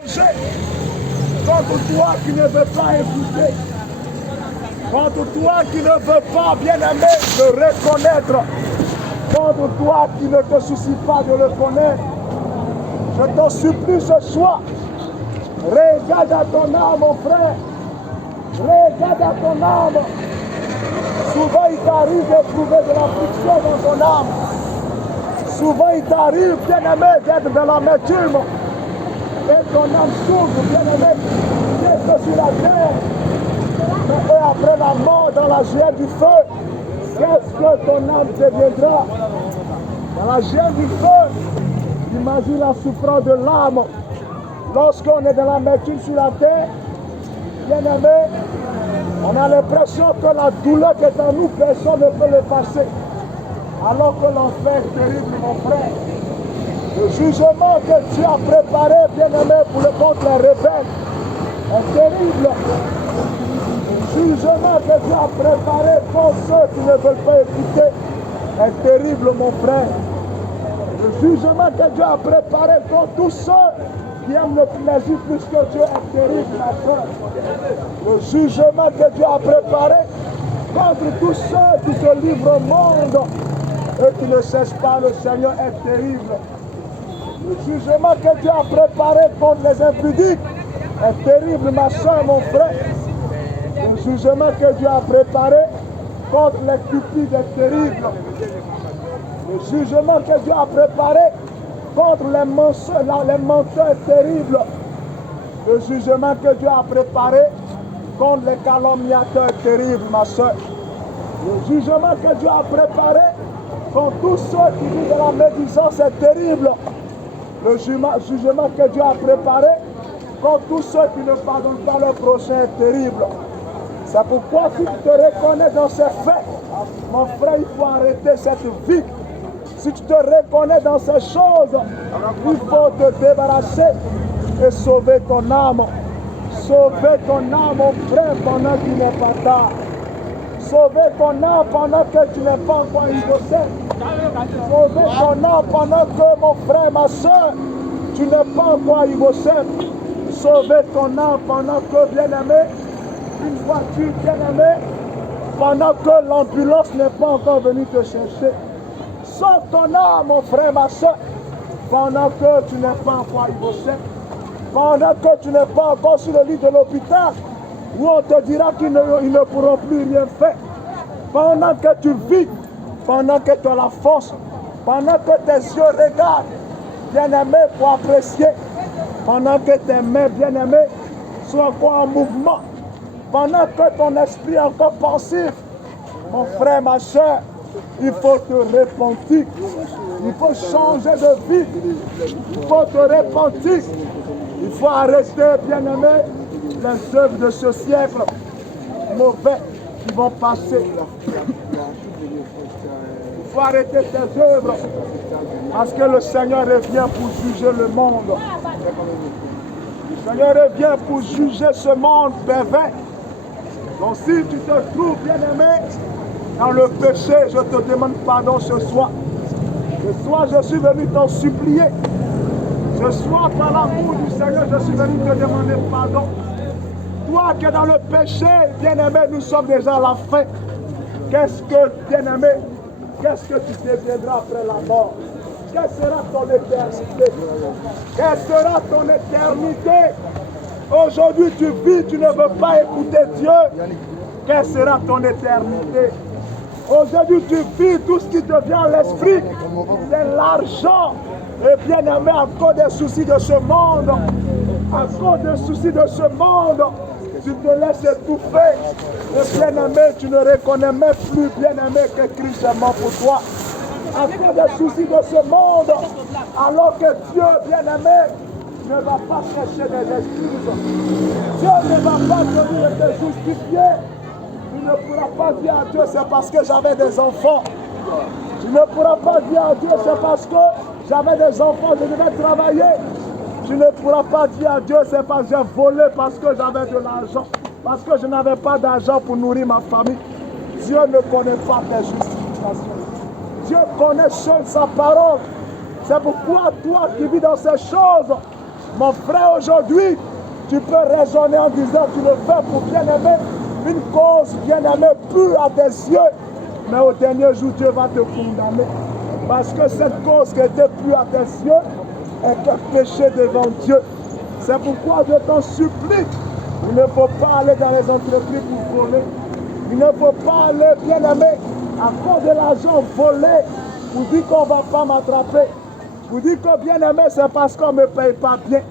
Contre toi qui ne veux pas écouter. Contre toi qui ne veux pas, bien-aimé, le reconnaître. Contre toi qui ne te soucie pas de le connaître. Je t'en supplie ce soir. Regarde à ton âme, mon frère. Regarde à ton âme. Souvent, il t'arrive d'éprouver de l'affliction dans ton âme. Souvent, il t'arrive, bien-aimé, d'être dans l'amertume. Et ton âme souffre, bien-aimé, d'être sur la terre. Mais après la mort, dans la géhenne du feu, qu'est-ce que ton âme deviendra? Dans la géhenne du feu, imagine la souffrance de l'âme. Lorsqu'on est dans l'amertume sur la terre, bien-aimé, on a l'impression que la douleur qui est en nous, personne ne peut l'effacer. Alors que l'enfer est terrible, mon frère. Le jugement que Dieu a préparé, bien-aimé, pour le contre les rebelles, est terrible. Le jugement que Dieu a préparé pour ceux qui ne veulent pas écouter est terrible, mon frère. Le jugement que Dieu a préparé pour tous ceux qui aiment le plaisir plus que Dieu est terrible, ma soeur. Le jugement que Dieu a préparé contre tous ceux qui se livrent au monde et qui ne cherchent pas le Seigneur est terrible. Le jugement que Dieu a préparé contre les impudiques est terrible, ma soeur, mon frère. Le jugement que Dieu a préparé contre les cupides est terrible. Le jugement que Dieu a préparé contre les menteurs est terrible. Le jugement que Dieu a préparé contre les calomniateurs est terrible, ma soeur. Le jugement que Dieu a préparé contre tous ceux qui vivent de la médisance est terrible. Le jugement que Dieu a préparé contre tous ceux qui ne pardonnent pas leur prochain est terrible. C'est pourquoi si tu te reconnais dans ces faits, mon frère, il faut arrêter cette vie. Si tu te reconnais dans ces choses, il faut te débarrasser et sauver ton âme. Sauver ton âme, mon frère, pendant qu'il n'est pas tard. Sauver ton âme pendant que tu n'es pas encore innocent. Sauver ton âme pendant que, mon frère, ma soeur, tu n'es pas encore innocent. Sauver ton âme pendant que, bien-aimé, une voiture, bien-aimée, pendant que l'ambulance n'est pas encore venue te chercher. Sauve ton âme, mon frère, ma soeur, pendant que tu n'es pas encore innocent. Pendant que tu n'es pas encore sur le lit de l'hôpital, où on te dira qu'ils ne pourront plus rien faire. Pendant que tu vis, pendant que tu as la force, pendant que tes yeux regardent, bien-aimé, pour apprécier, pendant que tes mains, bien-aimées, sont encore en mouvement, pendant que ton esprit est encore pensif, mon frère, ma soeur, il faut te repentir, il faut changer de vie, il faut te repentir, il faut arrêter, bien-aimé, les œuvres de ce siècle mauvais qui vont passer. Il faut arrêter tes œuvres parce que le Seigneur revient pour juger le monde. Le Seigneur revient pour juger ce monde pervers. Donc si tu te trouves, bien-aimé, dans le péché, je te demande pardon ce soir. Ce soir, je suis venu t'en supplier. Ce soir, par l'amour du Seigneur, je suis venu te demander pardon. Toi qui es dans le péché, bien-aimé, nous sommes déjà à la fin. Qu'est-ce que, bien-aimé, qu'est-ce que tu deviendras après la mort? Quelle sera ton éternité? Quelle sera ton éternité? Aujourd'hui, tu vis, tu ne veux pas écouter Dieu. Quelle sera ton éternité? Aujourd'hui, tu vis, tout ce qui te vient à l'esprit, c'est l'argent. Et bien-aimé, à cause des soucis de ce monde, à cause des soucis de ce monde, tu te laisses étouffer. Et bien-aimé, tu ne reconnais même plus, bien-aimé, que Christ est mort pour toi. À cause des soucis de ce monde, alors que Dieu, bien-aimé, ne va pas chercher des excuses. Dieu ne va pas venir te justifier. Tu ne pourras pas dire à Dieu, c'est parce que j'avais des enfants. Tu ne pourras pas dire à Dieu, c'est parce que j'avais des enfants, je devais travailler. Tu ne pourras pas dire à Dieu, c'est parce que j'ai volé, parce que j'avais de l'argent, parce que je n'avais pas d'argent pour nourrir ma famille. Dieu ne connaît pas tes justifications. Dieu connaît seul sa parole. C'est pourquoi toi qui vis dans ces choses, Mon frère, aujourd'hui, tu peux raisonner en disant tu le fais pour bien-aimer, une cause bien-aimée pure à tes yeux, mais au dernier jour, Dieu va te condamner. Parce que cette cause qui était pure à tes yeux est un péché devant Dieu. C'est pourquoi je t'en supplie, il ne faut pas aller dans les entreprises pour voler. Il ne faut pas aller, bien-aimé, à cause de l'argent volé, pour dire qu'on ne va pas m'attraper. Pour dire que bien-aimé, c'est parce qu'on ne me paye pas bien.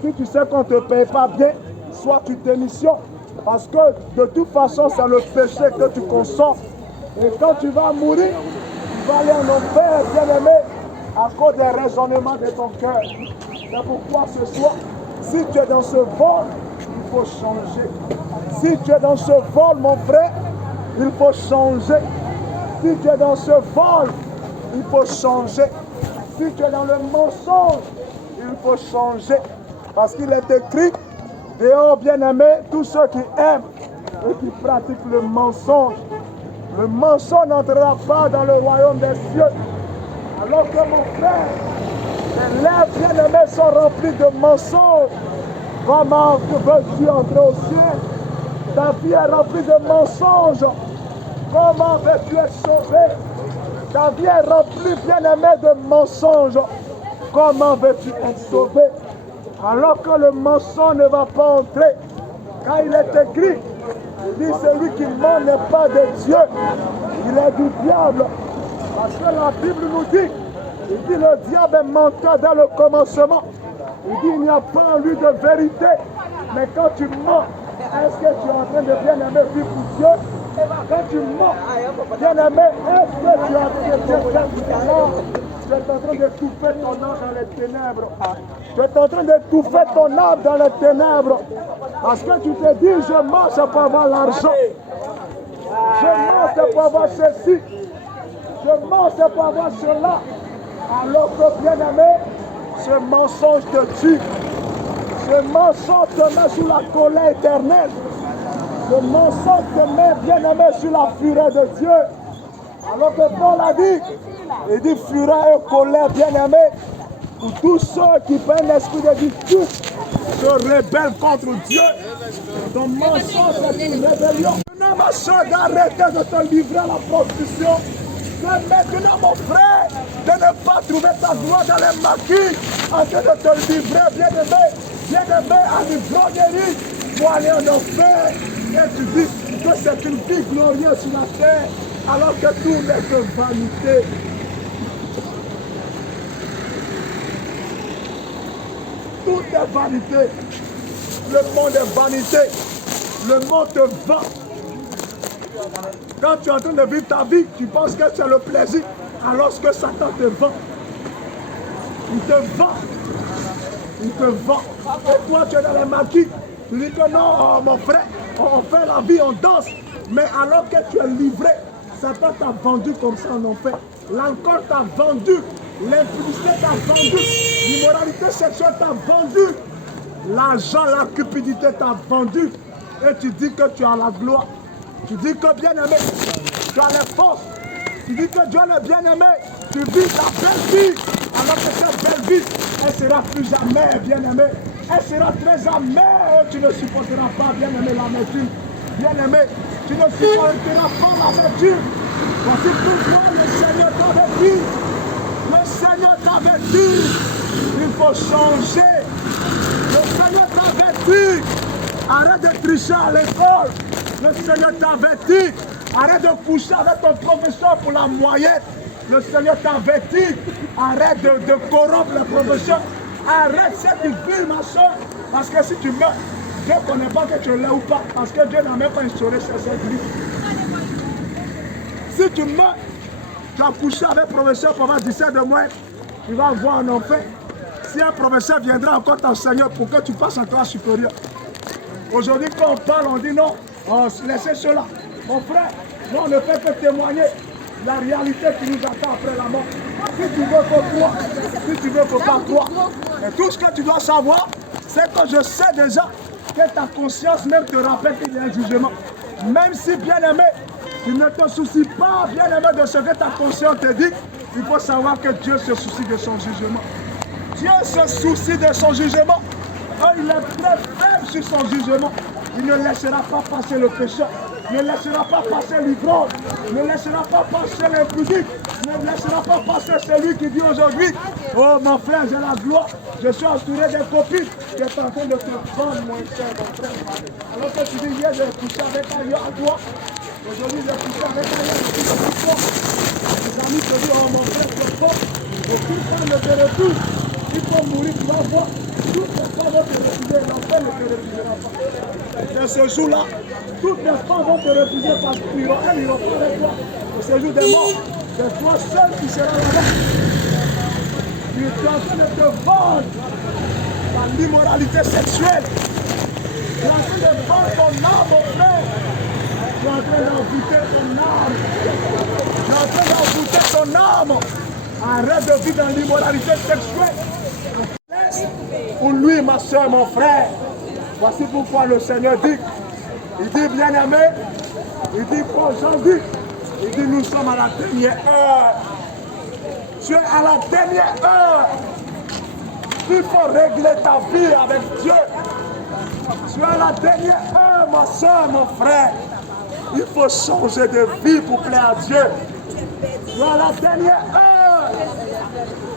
Si tu sais qu'on ne te paye pas bien, soit tu démissionnes. Parce que de toute façon, c'est le péché que tu consommes. Et quand tu vas mourir, tu vas aller en enfer, bien-aimé, à cause des raisonnements de ton cœur. C'est pourquoi ce soir, si tu es dans ce vol, il faut changer. Si tu es dans ce vol, mon frère, il faut changer. Si tu es dans ce vol, il faut changer. Si tu es dans le mensonge, il faut changer. Parce qu'il est écrit, dehors bien-aimés, tous ceux qui aiment et qui pratiquent le mensonge n'entrera pas dans le royaume des cieux. Alors que mon frère, les lèvres bien-aimées sont remplies de mensonges. Comment veux-tu entrer au ciel? Ta vie est remplie de mensonges. Comment veux-tu être sauvé? Ta vie est remplie, bien-aimé, de mensonges. Comment veux-tu être sauvé? Alors que le mensonge ne va pas entrer. Quand il est écrit, il dit celui qui ment n'est pas de Dieu, il est du diable. Parce que la Bible nous dit, il dit le diable est menteur dans le commencement. Il dit il n'y a pas en lui de vérité. Mais quand tu mens, est-ce que tu es en train de bien-aimer vivre pour Dieu? Quand tu mens, bien-aimé, est-ce que tu es en train de bien tu es en train d'étouffer ton âme dans les ténèbres. Tu es en train d'étouffer ton âme dans les ténèbres. Parce que tu te dis, je mens, c'est pour avoir l'argent. Je mens, c'est pour avoir ceci. Je mens, c'est pour avoir cela. Alors que, bien-aimé, ce mensonge te tue. Ce mensonge te met sous la colère éternelle. Ce mensonge te met, bien-aimé, sur la fureur de Dieu. Alors que Paul a dit, il dit fureur et colère, bien-aimé, pour tous ceux qui prennent l'esprit de justice, se rebellent contre Dieu. Ton mensonge est une rébellion. Maintenant, ma soeur, d'arrêter de te livrer à la prostitution. Maintenant, mon frère, de ne pas trouver ta gloire dans les maquis, en train de te livrer, bien-aimé, à l'ivrognerie, pour aller en enfer. Et tu dis que c'est une vie glorieuse sur la terre, alors que tout n'est que vanité. Tout est vanité. Le monde est vanité. Le monde te vend. Quand tu es en train de vivre ta vie, tu penses que c'est le plaisir, alors que Satan te vend. Il te vend. Il te vend. Et toi, tu es dans les maquis. Tu dis que non, oh, mon frère, on fait la vie, on danse. Mais alors que tu es livré, Satan t'a vendu comme ça en enfer. L'alcool t'a vendu. L'impudicité t'a vendu. L'immoralité sexuelle t'a vendu. L'argent, la cupidité t'a vendu. Et tu dis que tu as la gloire. Tu dis que bien-aimé, tu as les forces. Tu dis que Dieu est bien-aimé. Tu vis ta belle vie. Alors que cette belle vie, elle sera plus jamais bien-aimée. Elle sera très amère. Tu ne supporteras pas, bien-aimé, l'amertume. Bien-aimé, tu ne supporteras pas l'amertume. Voici pourquoi le Seigneur t'avertit. Le Seigneur t'avertit. Il faut changer. Le Seigneur t'avertit. Arrête de tricher à l'école. Le Seigneur t'avertit. Arrête de coucher avec ton professeur pour la moyenne. Le Seigneur t'avertit. Arrête de corrompre le professeur. Arrête cette vie, ma soeur. Parce que si tu meurs, Dieu ne connaît pas que tu l'es ou pas. Parce que Dieu n'a même pas instauré cette vie. Si tu meurs, tu as couché avec un professeur pendant 17 de mois, tu vas voir un enfer. Si un professeur viendra encore t'enseigner pour que tu passes en classe supérieure. Aujourd'hui, quand on parle, on dit non, laissez cela. Mon frère, nous, on ne fait que témoigner la réalité qui nous attend après la mort. Si tu veux, faut croire. Si tu veux, faut pas croire. Et tout ce que tu dois savoir, c'est que je sais déjà que ta conscience même te rappelle qu'il y a un jugement. Même si, bien-aimé, tu ne te soucies pas, bien-aimé, de ce que ta conscience te dit, il faut savoir que Dieu se soucie de son jugement. Dieu se soucie de son jugement. il est très faible sur son jugement. Il ne laissera pas passer le pécheur, ne laissera pas passer l'ivrogne, ne laissera pas passer l'impudique, ne laissera pas passer celui qui dit aujourd'hui, oh mon frère, j'ai la gloire, je suis entouré des copines qui est en train de te vendre, mon frère, mon frère. Alors que tu dis, hier, j'ai couché avec un à toi, aujourd'hui, j'ai couché avec un les amis te disent, oh mon frère, c'est fort, et tout ça ne te refuse, il faut mourir, tu vas voir, toutes les femmes vont te refuser, l'enfer ne te refusera pas. Et ce jour-là, toutes les femmes vont te refuser parce qu'elles n'iront pas avec toi. Et ce jour des morts, c'est toi seul qui seras là-bas. Tu es en train de te vendre par l'immoralité sexuelle. Tu es en train de vendre ton âme au frère. Tu es en train d'envoûter ton âme. Tu es en train d'envoûter ton âme. Arrête de vivre dans l'immoralité sexuelle. Pour lui, ma soeur, mon frère, voici pourquoi le Seigneur dit, il dit bien-aimé, il dit aujourd'hui, il dit nous sommes à la dernière heure. Tu es à la dernière heure. Il faut régler ta vie avec Dieu. Tu es à la dernière heure, ma soeur, mon frère. Il faut changer de vie pour plaire à Dieu. Tu es à la dernière heure.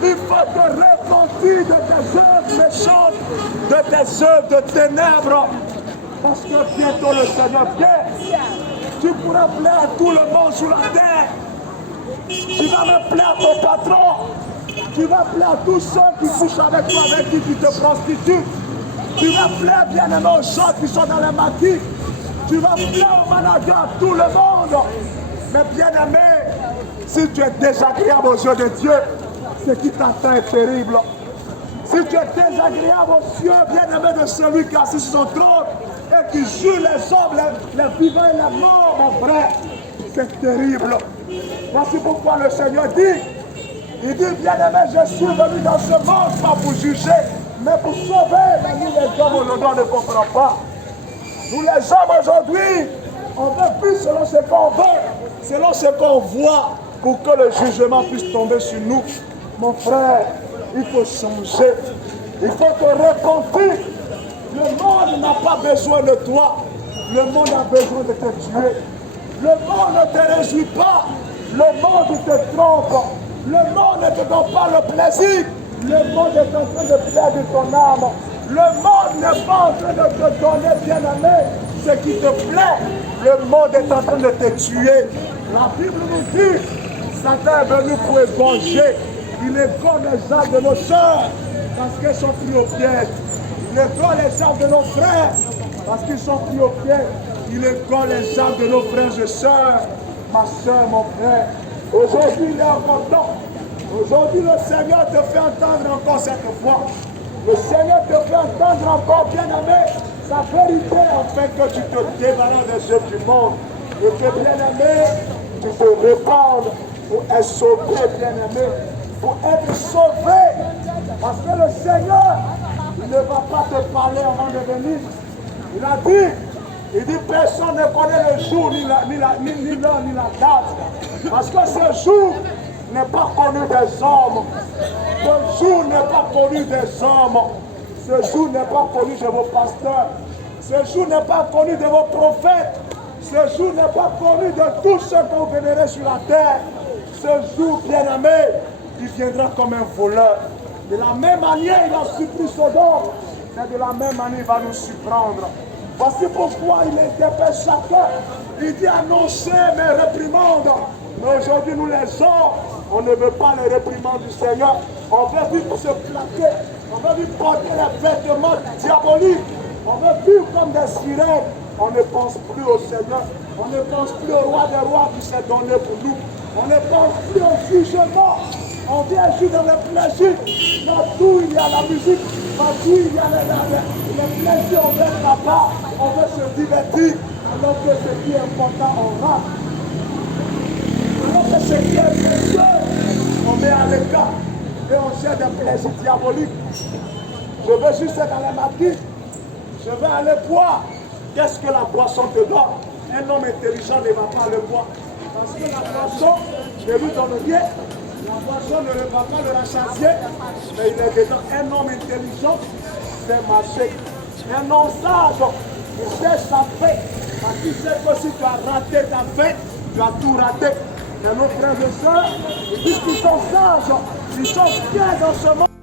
Il faut te repentir de tes œuvres méchantes, de tes œuvres de ténèbres. Parce que bientôt le Seigneur vient. Tu pourras plaire à tout le monde sur la terre. Tu vas me plaire à ton patron. Tu vas plaire à tous ceux qui couchent avec toi, avec qui tu te prostitues. Tu vas plaire bien aimé aux gens qui sont dans les maquis. Tu vas plaire au manager, à tout le monde. Mais bien aimé, si tu es désagréable aux yeux de Dieu, ce qui t'attend est terrible. Si tu es désagréable aux yeux, bien aimé de celui qui est assis sur son trône et qui juge les hommes, les vivants et les morts, mon frère, c'est terrible. Voici pourquoi le Seigneur dit, il dit, bien aimé, je suis venu dans ce monde pas pour juger, mais pour sauver. Mais nous les hommes aujourd'hui, on ne comprend pas. Nous les hommes aujourd'hui, on veut plus selon ce qu'on veut, selon ce qu'on voit, pour que le jugement puisse tomber sur nous. Mon frère, il faut changer. Il faut te repentir. Le monde n'a pas besoin de toi. Le monde a besoin de te tuer. Le monde ne te réjouit pas. Le monde te trompe. Le monde ne te donne pas le plaisir. Le monde est en train de perdre ton âme. Le monde n'est pas en train de te donner, bien-aimé, ce qui te plaît. Le monde est en train de te tuer. La Bible nous dit, Satan est venu pour égorger. Il égorge les âmes de nos soeurs parce qu'elles sont pris au piège. Il égorge les âmes de nos frères parce qu'ils sont pris au piège. Il égorge les âmes de nos frères et sœurs. Ma soeur, mon frère, aujourd'hui il est encore temps. Aujourd'hui le Seigneur te fait entendre encore cette voix. Le Seigneur te fait entendre encore, bien-aimé, sa vérité afin que tu te débarrasses des œuvres du monde. Et que, bien-aimé, tu te répandes pour être sauvé, bien-aimé, pour être sauvé. Parce que le Seigneur, il ne va pas te parler avant de venir. Il dit, personne ne connaît le jour, ni l'heure, ni la date. Parce que ce jour n'est pas connu des hommes. Ce jour n'est pas connu des hommes. Ce jour n'est pas connu de vos pasteurs. Ce jour n'est pas connu de vos prophètes. Ce jour n'est pas connu de tous ceux qu'on vénérait sur la terre. Ce jour, bien-aimé, il viendra comme un voleur. De la même manière, il a surpris Sodome. Mais de la même manière, il va nous surprendre. Voici pourquoi il interpelle chacun. Il dit annoncer mes réprimandes. Mais aujourd'hui, nous les hommes, on ne veut pas les réprimandes du Seigneur. On veut vivre se plaquer. On veut vivre porter les vêtements diaboliques. On veut vivre comme des sirènes. On ne pense plus au Seigneur. On ne pense plus au roi des rois qui s'est donné pour nous. On ne pense plus au jugement. On vient juste dans le plaisir. Partout il y a la musique. Partout il y a les plaisirs. On vient là-bas. On veut se divertir. Alors que ce qui est important, on rate. Alors que ce qui est précieux, on met à l'écart. Et on cherche des plaisirs diaboliques. Je veux juste être dans les maquis. Je veux aller boire. Qu'est-ce que la boisson te donne? Un homme intelligent ne va pas le boire. Parce que la boisson ne lui donne rien. La boisson ne va pas le rassasier. Mais il est dedans. Un homme intelligent sait marcher. Un non-sage, il cherche sa paix. Parce qu'il sait que si tu as raté ta paix, tu as tout raté. Et nos frères et sœurs, ils disent qu'ils sont sages, ils sont bien dans ce monde.